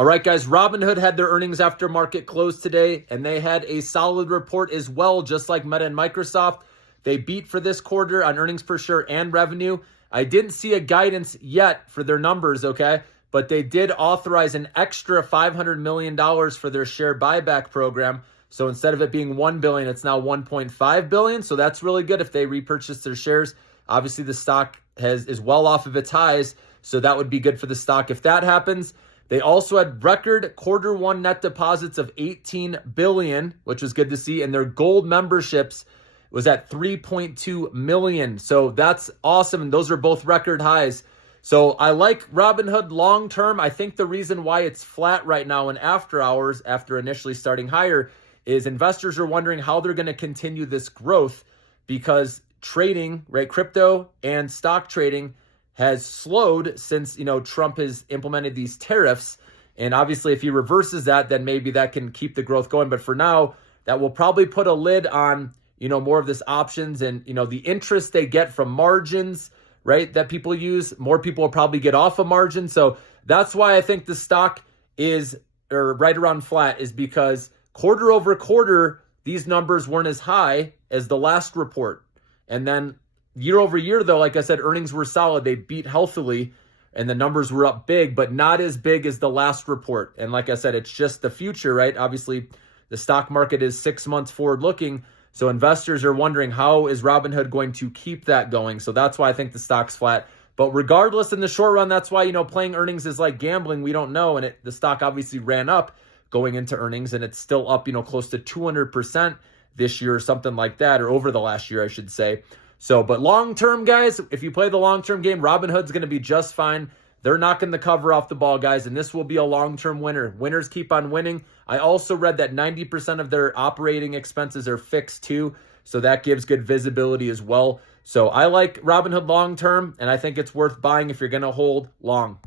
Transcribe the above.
All right, guys, Robinhood had their earnings after market close today, and they had a solid report as well, just like Meta and Microsoft. They beat for this quarter on earnings per share and revenue. I didn't see a guidance yet for their numbers, okay? But they did authorize an extra $500 million for their share buyback program. So instead of it being $1 billion, it's now $1.5 billion. So that's really good if they repurchase their shares. Obviously, the stock is well off of its highs, so that would be good for the stock if that happens. They also had record quarter one net deposits of $18 billion, which was good to see, and their gold memberships was at 3.2 million. So that's awesome, and those are both record highs. So I like Robinhood long term. I think the reason why it's flat right now in after hours, after initially starting higher, is investors are wondering how they're going to continue this growth because trading, right, crypto and stock trading has slowed since, Trump has implemented these tariffs. And obviously, if he reverses that, then maybe that can keep the growth going. But for now, that will probably put a lid on, more of this options and, the interest they get from margins, right, that people use. More people will probably get off a margin. So that's why I think the stock is right around flat, is because quarter over quarter, these numbers weren't as high as the last report. And then year over year, though, like I said, earnings were solid. They beat healthily and the numbers were up big, but not as big as the last report. And like I said, it's just the future, right? Obviously, the stock market is 6 months forward looking. So investors are wondering, how is Robinhood going to keep that going? So that's why I think the stock's flat. But regardless, in the short run, that's why, playing earnings is like gambling. We don't know. And the stock obviously ran up going into earnings, and it's still up, close to 200% this year or something like that, or over the last year, I should say. So, but long-term, guys, if you play the long-term game, Robinhood's going to be just fine. They're knocking the cover off the ball, guys, and this will be a long-term winner. Winners keep on winning. I also read that 90% of their operating expenses are fixed too, so that gives good visibility as well. So I like Robinhood long-term, and I think it's worth buying if you're going to hold long.